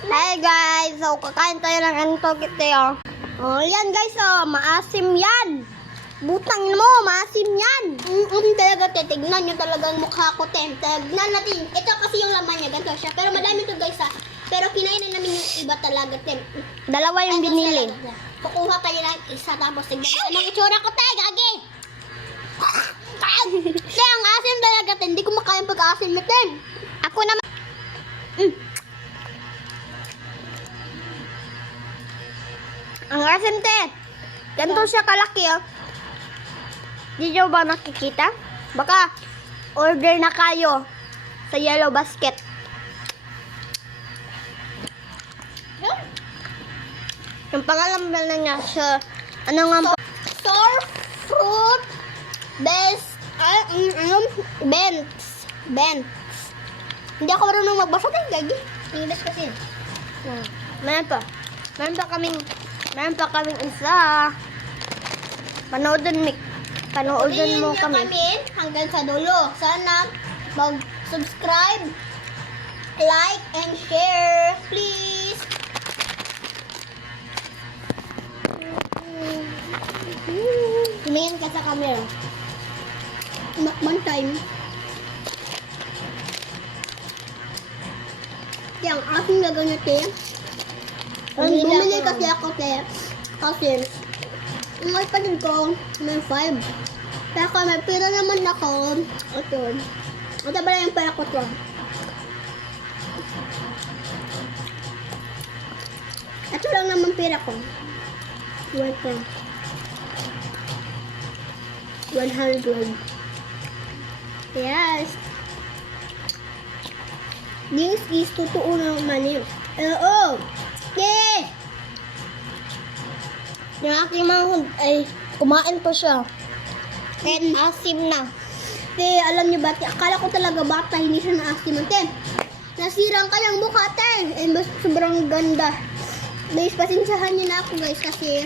Hey guys, so kakain tayo ng antokit tayo. Oh, yan guys, oh, maasim yan. Butang mo, maasim yan. Talaga, titignan nyo talaga ang mukha ko, Tem. Tignan natin. Ito kasi yung laman niya, ganito siya. Pero madami to guys, ha. Pero kinain na namin yung iba talaga, Tem. Dalawa yung binili. Kukuha tayo ng isa, tapos tignan natin ang itsura ko, Te, gagi. Te, ang asim talaga, Tem. Hindi ko makain pag-asim na, Tem. Ako naman. Ang asim, Te. Ganito siya kalaki, oh. Di nyo ba nakikita? Baka order na kayo sa Yellow Basket. Yung pangalan na niya siya, ano nga po? Store fruit best, bents. Hindi ako marunong magbasa tayo, gagi. English kasi. Meron pa kaming isa. Panoodin mo kami hanggang sa dulo. Sana mag-subscribe, like, and share, please. Tumingin ka sa camera. One time. Yang aking gagawin bumili kasi ako, Te. Kasi ang iPad ko may 5. Kaya kung may pera naman ako, ito. Ito pala yung pera ko to. Ito lang naman pera ko. Wait ko. 100. Yes. This is totoo naman yun. Oo. Okay. Yung aking manghod ay kumain pa siya. And asim na. Te, alam niyo ba, te, akala ko talaga bata, hindi siya na-asim. Te, nasirang kayang mukha, te. And sobrang ganda. Guys, pasensyahan niyo na ako, guys, kasi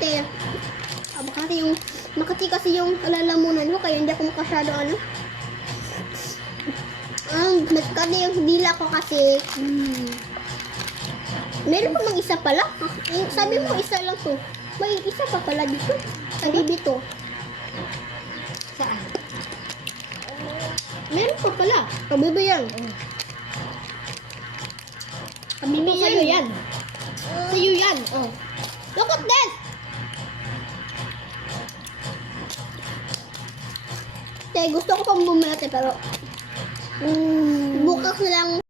te, makati kasi yung lalamunan ko, kaya hindi ako makasyado, kasi yung dila ko kasi, meron pa mang isa pala. Sabi mo isa lang to. May isa pa pala dito. Sa bibi to. Saan? Meron pa pala. Kabibi yan. Kabibi yan. Sa'yo yan. Sa'yo yan. Oh. Look at this! Te, gusto ko pang bumati pero bukas na lang